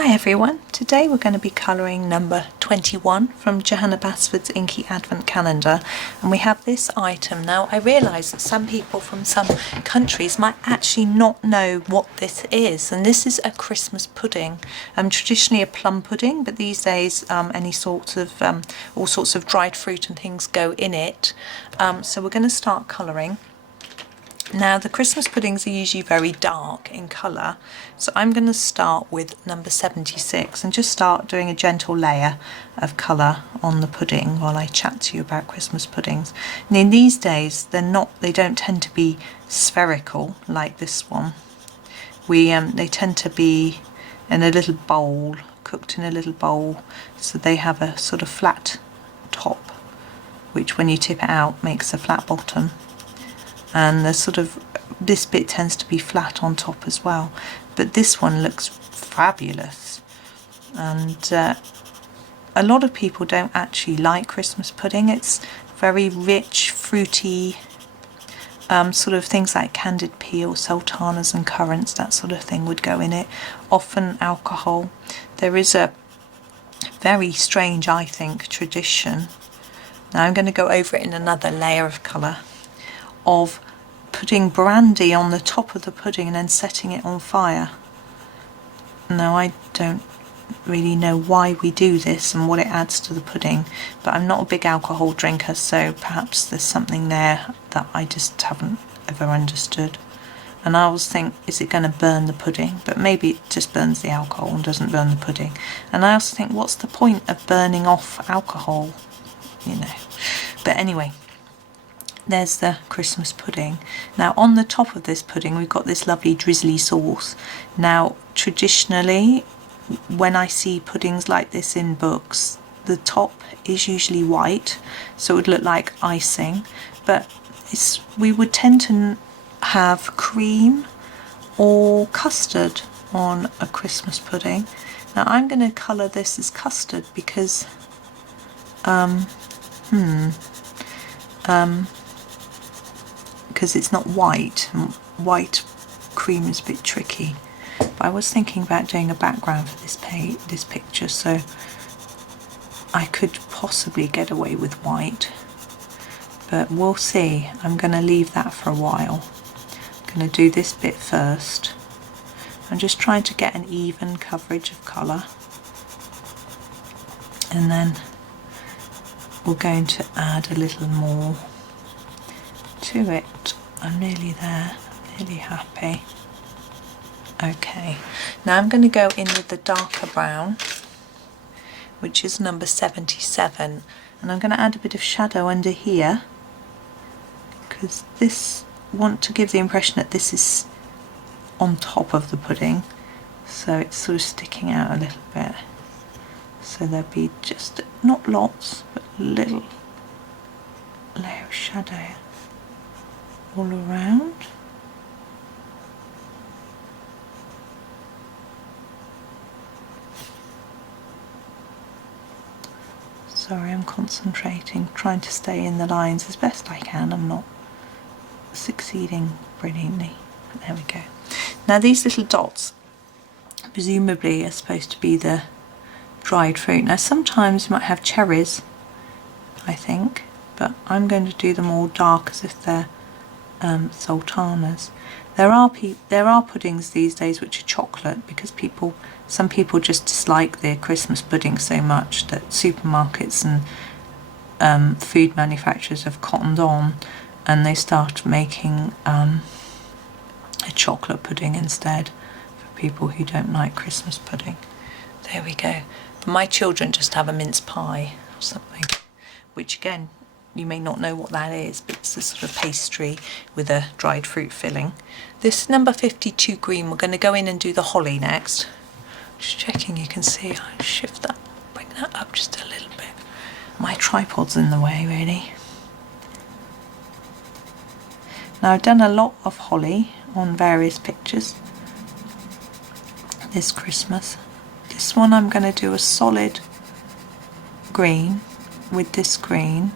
Hi everyone, today we're going to be colouring number 21 from Johanna Basford's Inky Advent Calendar, and we have this item. Now I realise that some people from some countries might actually not know what this is, and this is a Christmas pudding. Traditionally a plum pudding, but these days any sorts of all sorts of dried fruit and things go in it. So we're going to start colouring. Now the Christmas puddings are usually very dark in colour, so I'm going to start with number 76 and just start doing a gentle layer of colour on the pudding while I chat to you about Christmas puddings. And in these days they don't tend to be spherical like this one. They tend to be in a little bowl, cooked in a little bowl, so they have a sort of flat top, which when you tip it out makes a flat bottom. And this bit tends to be flat on top as well, but this one looks fabulous. And a lot of people don't actually like Christmas pudding. It's very rich, fruity, sort of things like candied peel, sultanas and currants, that sort of thing would go in it. Often alcohol. There is a very strange, I think, tradition. Now I'm going to go over it in another layer of colour, of putting brandy on the top of the pudding and then setting it on fire. Now I don't really know why we do this and what it adds to the pudding, but I'm not a big alcohol drinker, so perhaps there's something there that I just haven't ever understood. And I always think, is it going to burn the pudding? But maybe it just burns the alcohol and doesn't burn the pudding. And I also think, what's the point of burning off alcohol, you know? But anyway, there's the Christmas pudding. Now on the top of this pudding we've got this lovely drizzly sauce. Now traditionally when I see puddings like this in books, the top is usually white, so it would look like icing, but we would tend to have cream or custard on a Christmas pudding. Now I'm going to colour this as custard because because it's not white, and white cream is a bit tricky. But I was thinking about doing a background for this picture, so I could possibly get away with white, but we'll see. I'm going to leave that for a while. I'm going to do this bit first. I'm just trying to get an even coverage of colour, and then we're going to add a little more to it. I'm nearly there, nearly happy. Okay, now I'm going to go in with the darker brown, which is number 77, and I'm going to add a bit of shadow under here, because want to give the impression that this is on top of the pudding, so it's sort of sticking out a little bit. So there'll be just, not lots, but a little layer of shadow all around. Sorry, I'm concentrating, trying to stay in the lines as best I can. I'm not succeeding brilliantly. But there we go. Now these little dots presumably are supposed to be the dried fruit. Now sometimes you might have cherries, I think, but I'm going to do them all dark as if they're sultanas. There are puddings these days which are chocolate, because some people just dislike their Christmas pudding so much that supermarkets and food manufacturers have cottoned on, and they start making a chocolate pudding instead for people who don't like Christmas pudding. There we go. But my children just have a mince pie or something, which again, you may not know what that is, but it's a sort of pastry with a dried fruit filling. This number 52 green, we're going to go in and do the holly next. Just checking you can see. I'll shift that, bring that up just a little bit. My tripod's in the way really. Now I've done a lot of holly on various pictures this Christmas. This one I'm going to do a solid green with this green.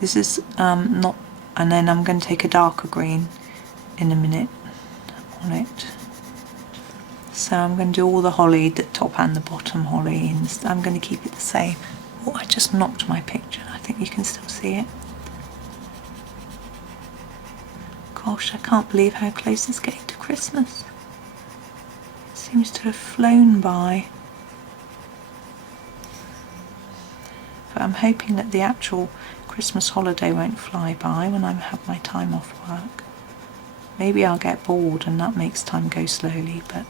This is not, and then I'm going to take a darker green in a minute on it. So I'm going to do all the holly, the top and the bottom holly, and I'm going to keep it the same. Oh, I just knocked my picture. I think you can still see it. Gosh, I can't believe how close it's getting to Christmas. It seems to have flown by. But I'm hoping that the actual Christmas holiday won't fly by when I have my time off work. Maybe I'll get bored and that makes time go slowly, but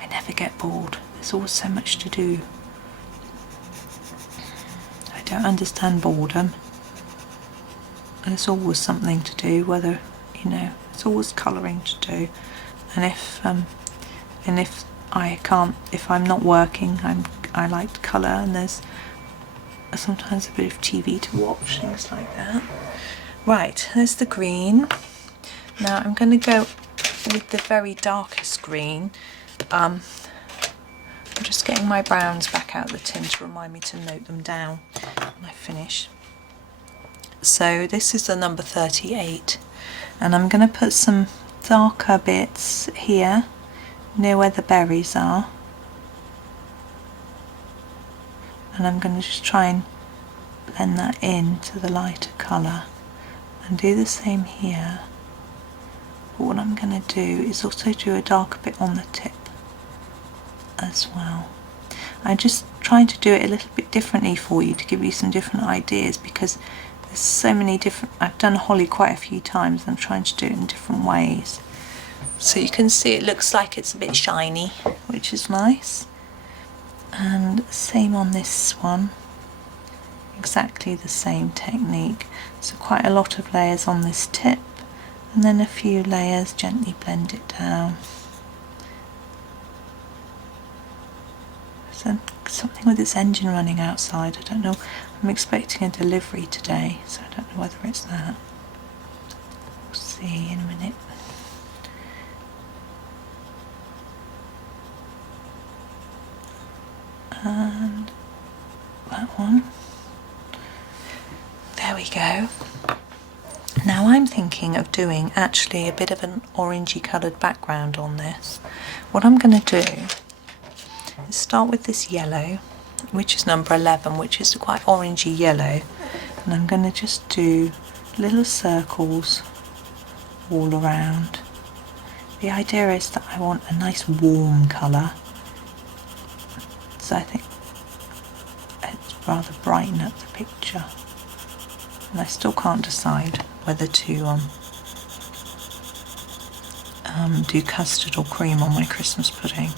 I never get bored. There's always so much to do. I don't understand boredom. There's always something to do, whether, you know, it's always colouring to do. And if I'm not working, I like to colour, and there's sometimes a bit of TV to watch, things like that. Right, there's the green. Now I'm going to go with the very darkest green. I'm just getting my browns back out of the tin to remind me to note them down when I finish. So this is the number 38, and I'm going to put some darker bits here near where the berries are, and I'm going to just try and blend that in to the lighter colour and do the same here. But what I'm going to do is also do a darker bit on the tip as well. I'm just trying to do it a little bit differently for you to give you some different ideas, because there's so many different, I've done holly quite a few times and I'm trying to do it in different ways. So you can see it looks like it's a bit shiny, which is nice. And same on this one, exactly the same technique. So quite a lot of layers on this tip, and then a few layers, gently blend it down. So something with this engine running outside, I don't know, I'm expecting a delivery today, so I don't know whether it's that. We'll see in a minute. And that one. There we go. Now I'm thinking of doing actually a bit of an orangey coloured background on this. What I'm going to do is start with this yellow, which is number 11, which is quite orangey yellow, and I'm going to just do little circles all around. The idea is that I want a nice warm colour, so I think it's rather brighten up the picture. And I still can't decide whether to do custard or cream on my Christmas pudding.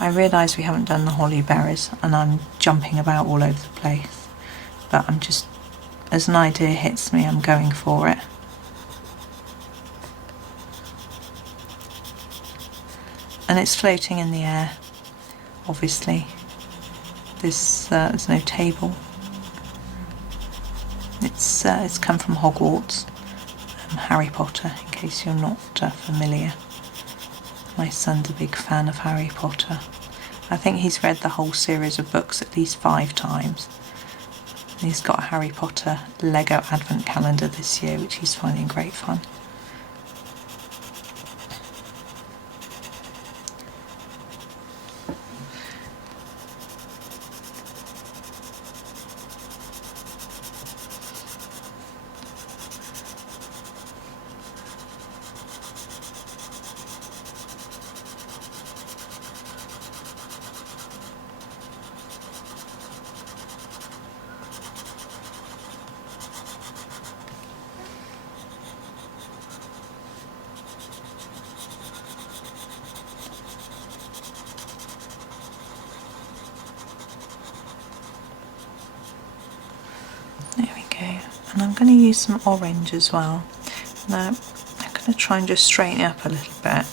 I realise we haven't done the holly berries and I'm jumping about all over the place, but I'm just, as an idea hits me, I'm going for it. And it's floating in the air, obviously. There's no table. It's come from Hogwarts, Harry Potter, in case you're not familiar. My son's a big fan of Harry Potter. I think he's read the whole series of books at least 5 times. He's got a Harry Potter Lego Advent Calendar this year, which he's finding great fun. And I'm going to use some orange as well. Now I'm going to try and just straighten it up a little bit.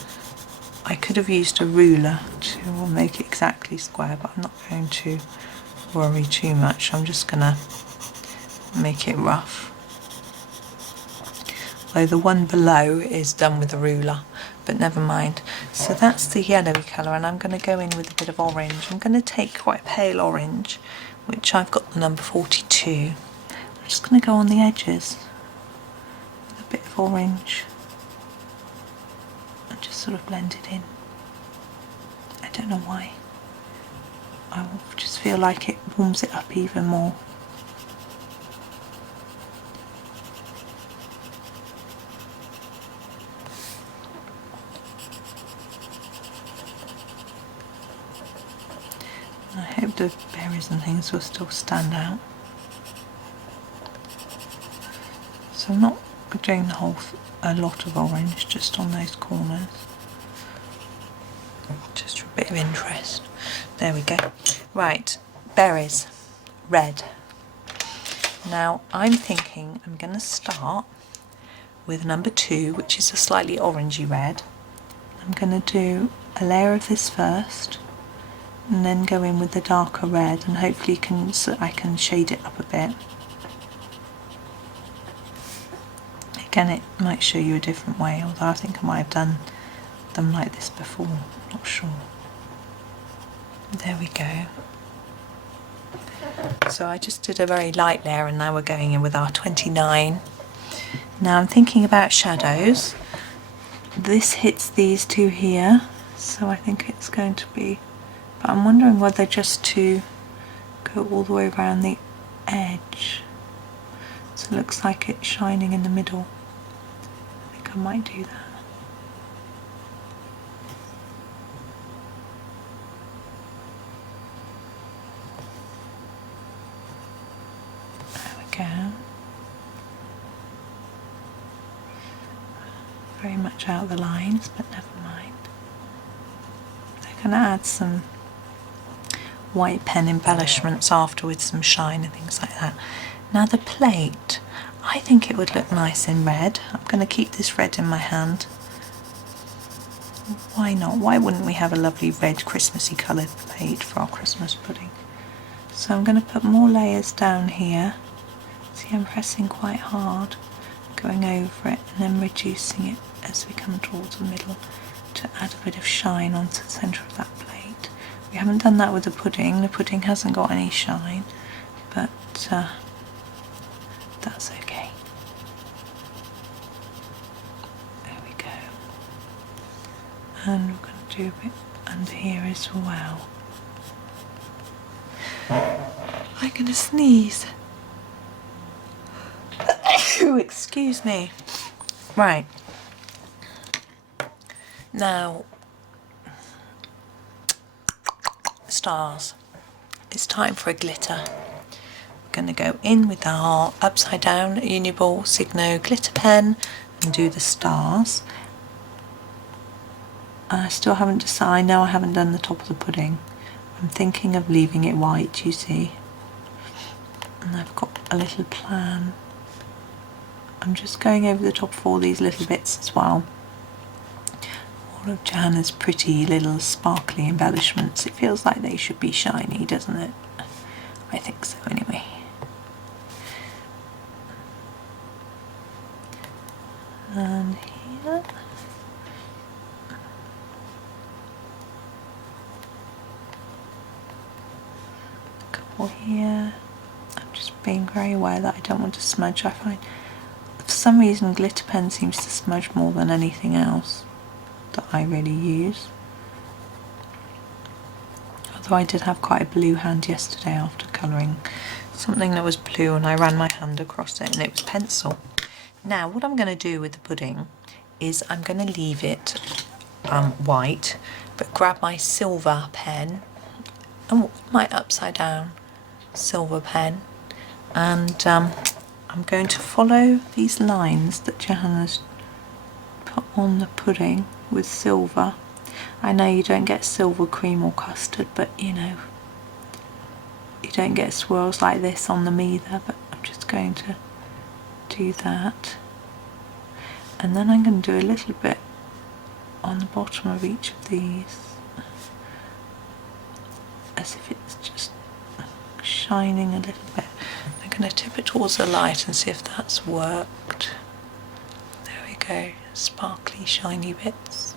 I could have used a ruler to make it exactly square, but I'm not going to worry too much. I'm just going to make it rough. Though the one below is done with a ruler, but never mind. So that's the yellowy colour, and I'm going to go in with a bit of orange. I'm going to take quite a pale orange, which I've got the number 42. I'm just going to go on the edges with a bit of orange and just sort of blended in. I don't know why. I just feel like it warms it up even more. I hope the berries and things will still stand out. So I'm not doing the whole a lot of orange, just on those corners, just for a bit of interest. There we go. Right, berries, red. Now I'm thinking I'm going to start with number 2, which is a slightly orangey red. I'm going to do a layer of this first, and then go in with the darker red, and hopefully I can shade it up a bit. Again, it might show you a different way, although I think I might have done them like this before, not sure. There we go. So I just did a very light layer, and now we're going in with our 29. Now I'm thinking about shadows. This hits these two here, so I think it's going to be, but I'm wondering whether just to go all the way around the edge, so it looks like it's shining in the middle. I think I might do that. There we go. Very much out of the lines, but never mind. I'm going to add some white pen embellishments after with some shine and things like that. Now the plate, I think it would look nice in red. I'm going to keep this red in my hand. Why not? Why wouldn't we have a lovely red Christmassy coloured plate for our Christmas pudding? So I'm going to put more layers down here. See, I'm pressing quite hard, going over it and then reducing it as we come towards the middle to add a bit of shine onto the centre of that plate. We haven't done that with the pudding hasn't got any shine, but that's okay. There we go. And we're going to do a bit under here as well. I'm going to sneeze. Excuse me. Right. Now, stars. It's time for a glitter. We're going to go in with our upside down Uniball Signo glitter pen and do the stars. I still haven't decided. No, I haven't done the top of the pudding. I'm thinking of leaving it white, you see. And I've got a little plan. I'm just going over the top of all these little bits as well. All of Johanna's pretty little sparkly embellishments. It feels like they should be shiny, doesn't it? I think so anyway. And here. A couple here. I'm just being very aware that I don't want to smudge. I find for some reason glitter pen seems to smudge more than anything else that I really use. Although I did have quite a blue hand yesterday after colouring something that was blue, and I ran my hand across it and it was pencil. Now what I'm going to do with the pudding is I'm going to leave it white, but grab my silver pen and my upside down silver pen, and I'm going to follow these lines that Johanna's put on the pudding with silver. I know you don't get silver cream or custard, but you know, you don't get swirls like this on them either, but I'm just going to do that. And then I'm going to do a little bit on the bottom of each of these, as if it's just shining a little bit. I'm going to tip it towards the light and see if that's worked. There we go, sparkly shiny bits.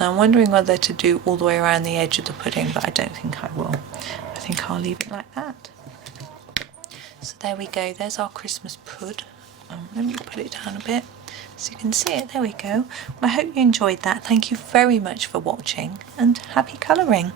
Now I'm wondering whether to do all the way around the edge of the pudding, but I don't think I will. I think I'll leave it like that. So there we go, there's our Christmas pud. Let me put it down a bit. So you can see it, there we go. Well, I hope you enjoyed that. Thank you very much for watching and happy colouring.